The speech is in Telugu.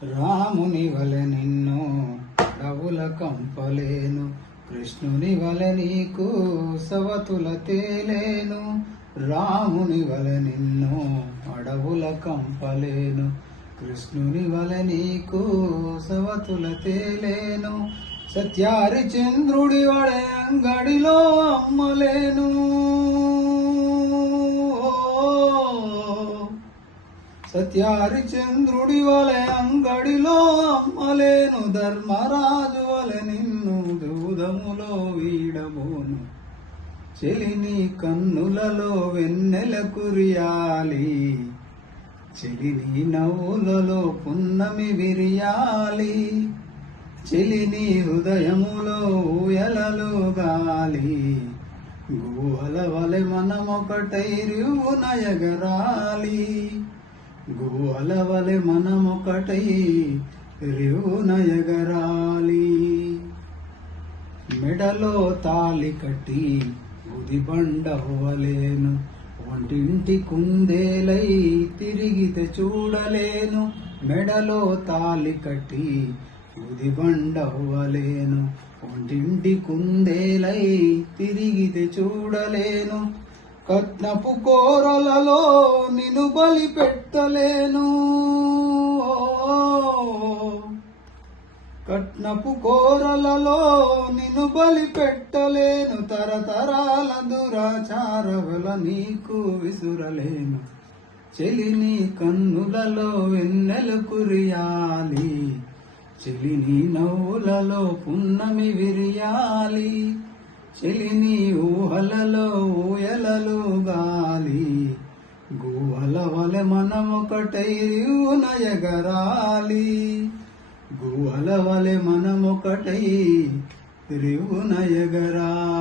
రాముని వలె నిన్ను అడవుల కంపలేను, కృష్ణుని వలె నీకు సవతుల తేలేను. రాముని వలె నిన్ను అడవుల కంపలేను, కృష్ణుని వలె నీకు సవతుల తేలేను. సత్యారి చంద్రుడి వలె అంగడిలో అమ్మలేను, సత్యారి చంద్రుడి వలె అంగడిలో అమ్మలేను. ధర్మరాజు వలె నిన్ను దూదములో వీడబోను, చెలిని కన్నులలో వెన్నెల కురియాలి, చెలిని నవ్వులలో పున్నమి విరియాలి. చెలిని హృదయములో ఊయలలో గాలి, గుహల వలె మనమొకటై రివ్వున ఎగరాలి. గుహల వలె మనమొకటై రివ్వున ఎగరాలి. మెడలో తాలి కట్టి ఉదిబండవ్వలేను, ఒంటింటి కుందేలై తిరిగితే చూడలేను. మెడలో తాలి కట్టి ఉదిబండవ్వలేను, ఒంటింటి కుందేలై తిరిగితే చూడలేను. కట్నపు కోరలలో నిన్ను బలి పెట్టలేను, కట్నపు కోరలలో నిన్ను బలి పెట్టలేను. తరతరాల దురాచారవల నీకు విసురలేను, చెలిని కన్నులలో వెన్నెల కురియాలి, చెలిని నవ్వులలో పున్నమి విరియాలి. చెలిని ఊహలలో ఊయలలో గాలి, గుహల వలె మనమొకటై రివ్వున ఎగరాలి. గుహల వలె మనమొకటై రివ్వున ఎగరాలి.